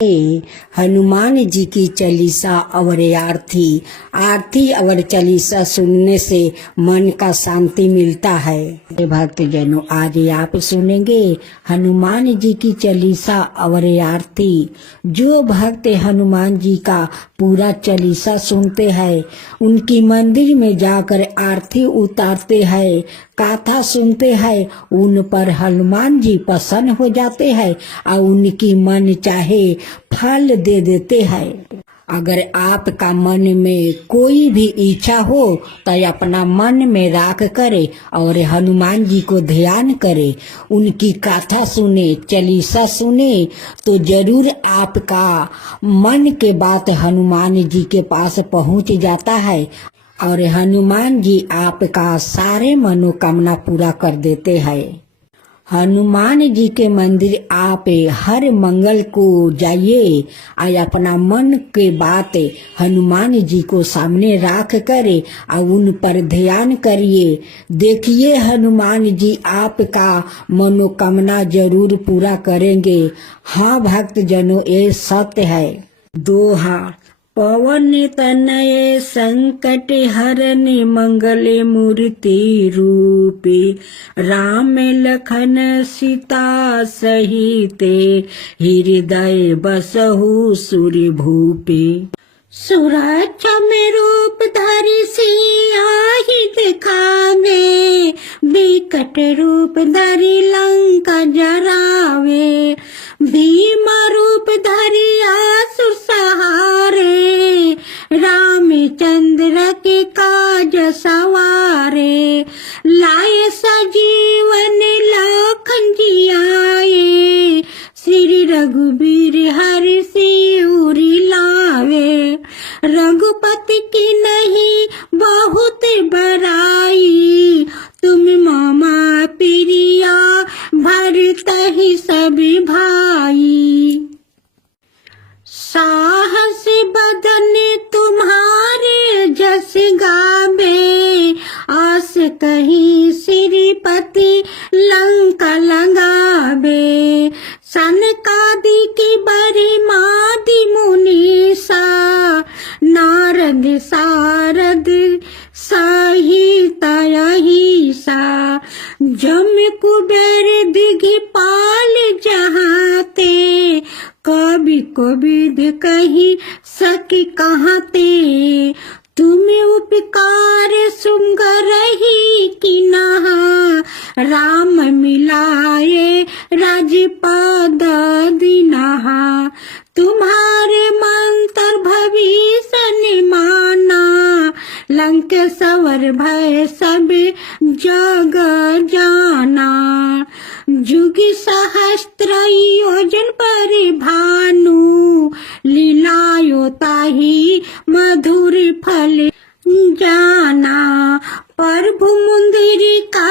हनुमान जी की चालीसा और आरती और चालीसा सुनने से मन का शांति मिलता है। भक्तजनों, आज आप सुनेंगे हनुमान जी की चालीसा और आरती। जो भक्त हनुमान जी का पूरा चालीसा सुनते हैं, उनकी मंदिर में जाकर आरती उतारते हैं, कथा सुनते हैं, उन पर हनुमान जी प्रसन्न हो जाते हैं और उनकी मन चाहे फल दे देते हैं। अगर आपका मन में कोई भी इच्छा हो तो अपना मन में राख करे और हनुमान जी को ध्यान करे, उनकी कथा सुने, चालीसा सुने, तो जरूर आपका मन के बात हनुमान जी के पास पहुंच जाता है और हनुमान जी आपका सारे मनोकामना पूरा कर देते हैं। हनुमान जी के मंदिर आप हर मंगल को जाइए और अपना मन के बात हनुमान जी को सामने रख करे और उन पर ध्यान करिए। देखिए हनुमान जी आपका मनोकामना जरूर पूरा करेंगे। हाँ भक्त जनों, ये सत्य है। दोहा: पवन तनय संकट हरन मंगल मूर्ति रूपे, राम लखन सीता सहिते, हृदय बसहु सूर्य भूपे। सुरक्षा में रूप धरि सियाहि दिखावे, विकट रूप धरि लंका जरावे, भीमा रूप धरि असुर सहारे, रामचंद्र के काज सवारे, लाए सजीवन लखन जियाए, श्री रघुबीर हरि सिउरि लावे, रघुपति की नहीं बहुत बड़ाई, तुम मामा प्रिया भरत ही सभी भाई। साहस बदन तुम्हारे जस गावे, आस कही श्रीपति लंका लगावे, सनकादि की बड़ी मादि मुनीसा, नारद सारद सहिता अहिसा, जम कुबेर दिगपाल जहाते, कभी कभी कही सकी कहते, तुम्हें उपकार सुंग रही कि नहा, राम मिलाए राजपद दिनहा, तुम्हारे मंत्र भविष्य माना, लंकेश्वर भय सब जग जाना, जुग सहस्त्र योजन परिभानु, लीलायो ताहि मधुर फल जाना, प्रभु मुंदिर का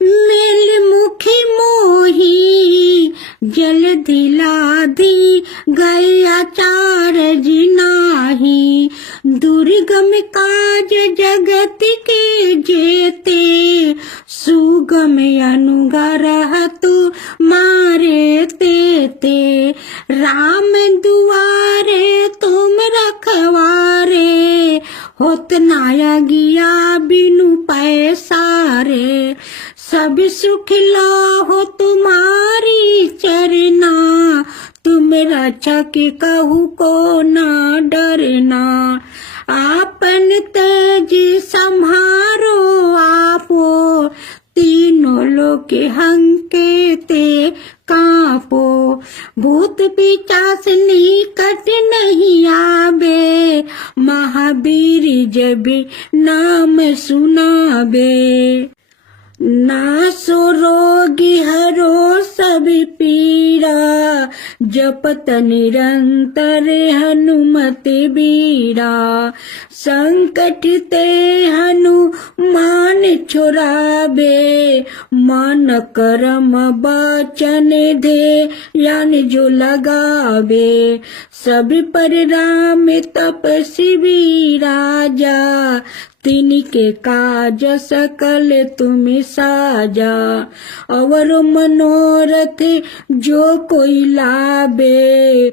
मेल मुखी मोही, जल दिलाधि गया चार जिनाही, दुर्गम काज जगत के जेते, सुगम अनुग्रह तु मारे तेते, राम दुआरे तुम रखवारे, होत नाया गिया बिनु पैसारे, सब सुख लो हो तुम्हारी चरना, तुम रक्षक कहू को न डरना, आपन तेज संहारो आपो, तीनों लोक हंकेते कांपो, भूत पिशाच निकट नहीं आवे, महावीर जब नाम सुनावे, नासो रोगी हरो सब पीरा, जपत निरंतर हनुमत बीरा, संकट ते हनुमान छुड़ावे, मन कर्म वचन दे यान जो लगावे, सब पर राम तपस्वी राजा, तिनके काज सकल तुम साजा, और मनोरथ जो कोई लावे,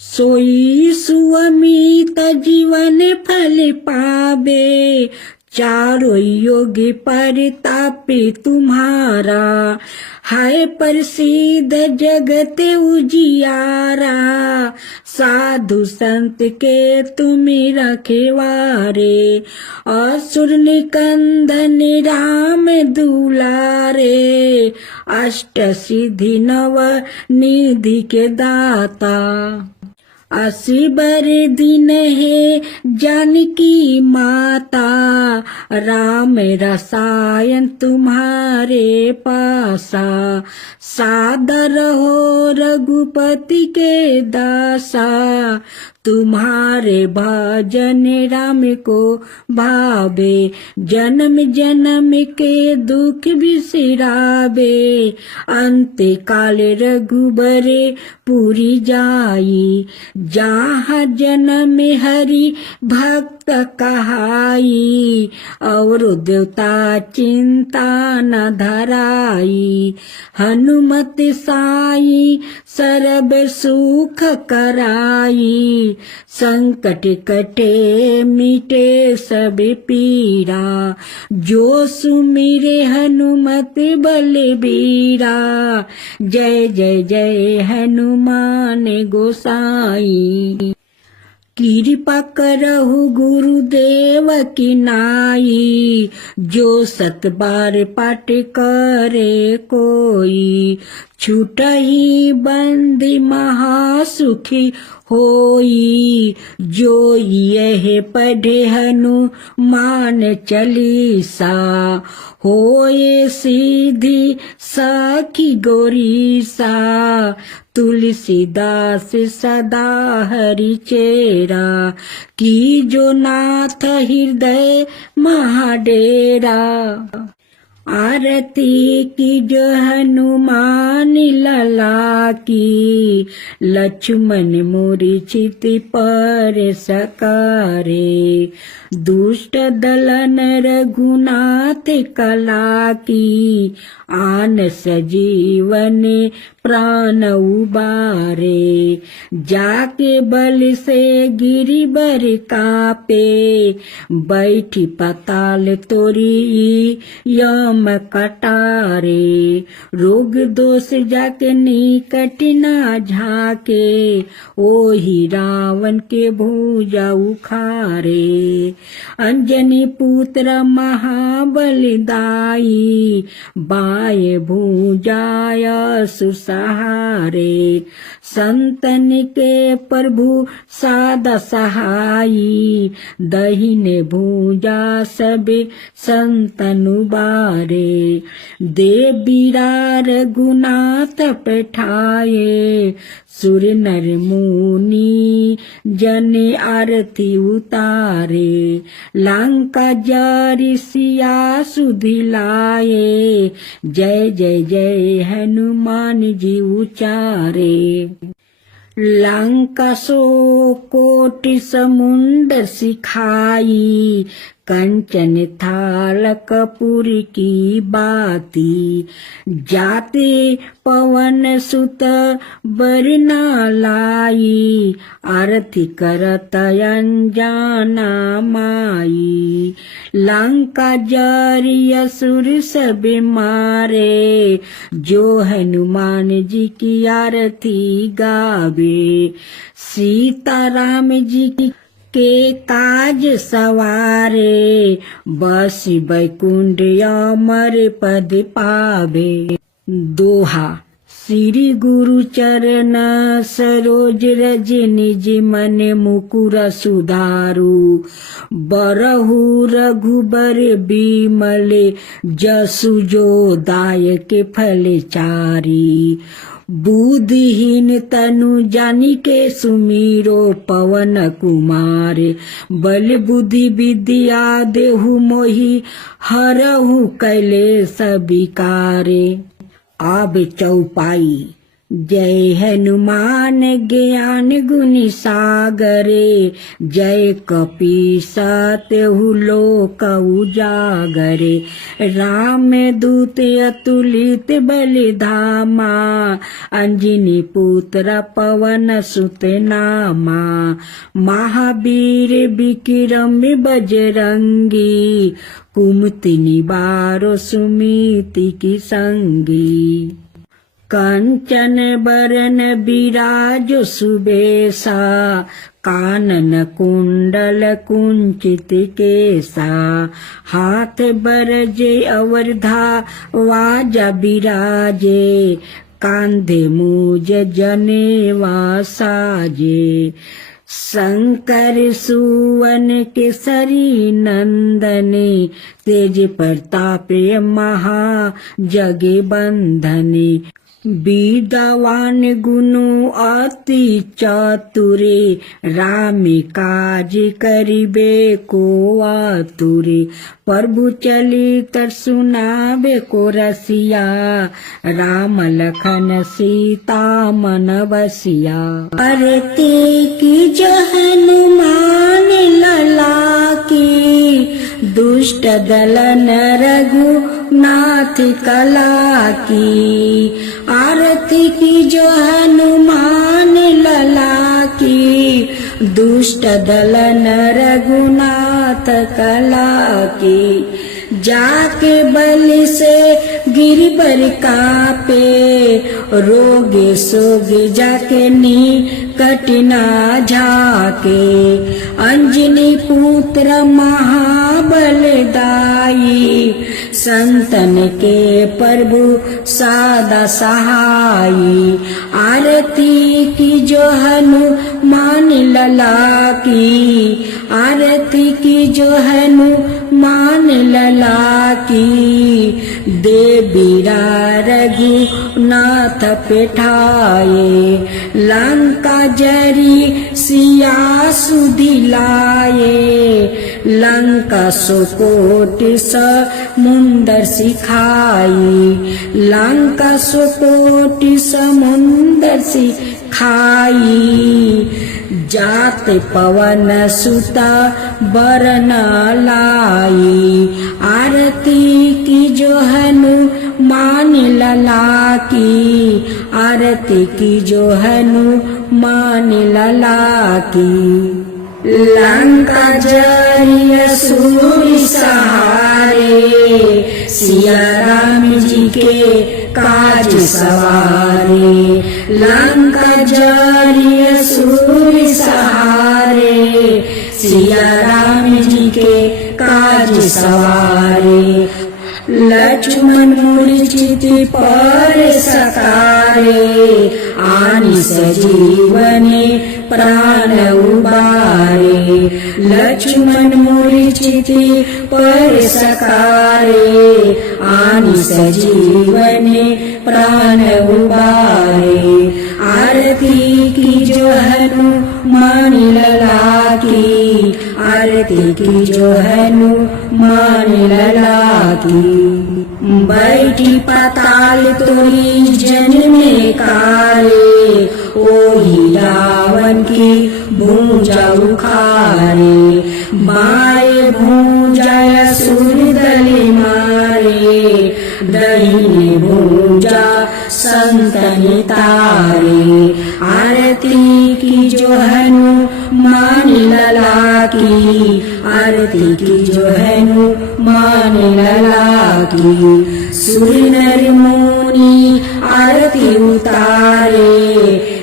सोई सुअमित जीवन फल पावे, चारों योगी परतापे तुम्हारा, हाय प्रसिद्ध जगत उजियारा, साधु संत के तुम रखवारे, असुर निकंदन राम दुलारे, अष्ट सिद्धि नव निधि के दाता, 80 बर दिन है जानकी माता, राम रसायन तुम्हारे पासा, सादर हो रघुपति के दासा, तुम्हारे भजन राम को भावे, जन्म जन्म के दुख बिसरावे, अंत काल रघुबरे पूरी जाई, जहाँ जन्म हरि भक्त कहाई, और देवता चिंता न धराई, हनुमत साई सर्व सुख कराई, संकट कटे मिटे सब पीरा, जो सुमिरे हनुमत बलबीरा, जय जय जय हनुमान गोसाई, कृपा करहु गुरुदेव की नाई, जो 7 बार पाठ करे कोई, छूटहि बंदी महासुखी होई, जो यह पढ़े हनुमान चालीसा, होए सीधी साखी गोरीसा, तुलसीदास सदा हरि चेरा, की जो नाथ हृदय महाडेरा, आरती की जो हनुमान लला की, लक्ष्मण मूर्छित पर सकारे, दुष्ट दलन रघुनाथ कला की, आन सजीवन प्राण उबारे, जाके बल से गिरि बर कापे, बैठी पताल तोरी यम कटारे, रोग दोष जाके निकट ना झाके, ओही रावण के भुजा उखारे, अंजनी पुत्र महाबलदाई, बाए भुजाय सुसहारे, संतन के प्रभु सादा सहाई, दहिने भुजा सबे संतन उबारे, देव बीरा रघुनाथ पठाए, सुर नर मुनि जन आरती उतारे, लंका जारी सिया सुधिलाए, जय जय जय हनुमान जी उचारे, लंका सो कोटि समुंदर सिखाई, कंचन थाल कपूर की बाती, जाते पवन सुत बरना लाई, आरती करत अनजाना माई, लंका जारी असुर सब मारे, जो हनुमान जी की आरती गावे, सीताराम जी की के काज सवारे, बस बैकुंठ अमर पद पावे, दोहा श्री गुरु चरण सरोज रज निज मन मुकुर सुधारु, बरहु रघुबर बिमल जसु जो दायक फल चारी, बुद्धिहीन तनु जानी के सुमीरो पवन कुमार, बल बुद्धि विद्या देहु मोहि हरहु कैलेस विकारे, अब चौपाई जय हनुमान ज्ञान गुण सागरे, जय कपीस तेहु लोक उजागरे। राम दूत अतुलित बलि धामा, अंजनी पुत्र पवन सुत नामा। महावीर विक्रम बजरंगी, कुमति निवारो सुमिति की संगी। कंचन बरन विराजो सुबेसा, कानन कुंडल कुंचित केसा। हाथ बरजे अवरधा वाजा बिराजे, कांधे मूज जनेवा साजे। शंकर सुवन केसरी नंदने, तेज प्रताप महा जगे बंधने। विद्यावान गुनु अति चतुरे, राम काज करिबे को आतुरे। प्रभु चलित सुनाबे को रसिया, राम लखन सीता मन बसिया। आरती की जो हनुमान लला की, दुष्ट दलन रघुनाथ कला की। आरती की जो हनुमान लला की, दुष्ट दलन रघुनाथ कला की। जाके बलि से गिरबर कापे, रोगे सोगे जाके निकट ना झाके। अंजनी पुत्र महाबलदाई, संतन के प्रभु सादा सहाई। आरती की जो हनुमान लला की, आरती की जो हनुमान लला की। देवीरा रघुनाथ पेठाए, लंका जरी सिया सुधिलाए। लंका सुकोटि समुंदर सिखाई, लंका सुकोटि समुंदर सिखाई। जात पवन सुता बरना लाई, आरती की जो हनुमान लला की। आरती की जो हनुमान लला की। लंका जरी असुर सहारे, सिया राम जी के काज सवारे। लंका जरी असुर सहारे, सिया राम जी के काज सवारे। लक्ष्मण मूर्छित पर सकारे, आनि सजीवने प्राण उबारे। लक्ष्मण मूर्छित पर सकारे, आनि सजीवने प्राण उबारे। आरती की जो हनुमान लला की, आरती की जो हनुमान लला की। बैठी पाताल तोरी जन्मे कारे, ओही रावण की भूजा उखारे। माए भूजा असुर दले मारे, दहिने भूजा संतन तारे। आरती की जो हनुमान लला की, आरती की जो हनुमान लला की। सुर नर मुनि आरती उतारे,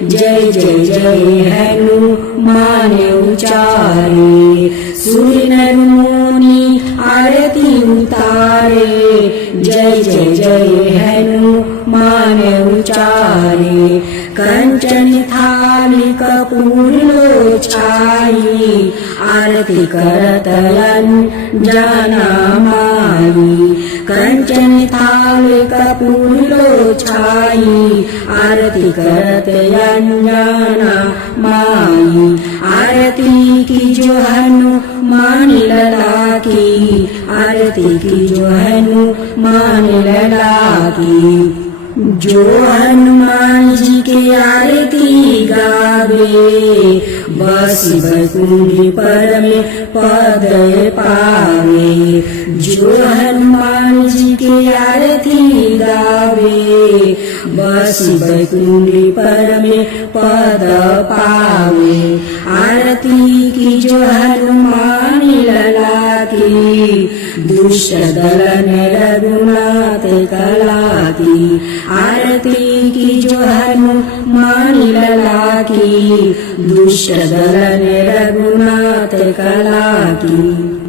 जय जय जय हनुमान उचारे। सुर नर मुनि आरती उतारे, जय जय जय हनुमान उचारे। कंचन थाली कपूर लो छाई, आरती करत जाना माई। कंचन थाली कपूर लो छाई, आरती करत जाना माई। आरती की जो हनुमान लला की, आरती की जो हनुमान लला की। जो हनुमान जी की आरती गावे, बस बैकुंठ पर में पद पावे। जो हनुमान जी की आरती गावे, बस बैकुंठ पर में पद पावे। आरती की जो हनुमान लला की, दुष्ट दलन रघुनाथ कला की। आरती की जो हनुमान लला की, दुष्ट दलन रघुनाथ कला की।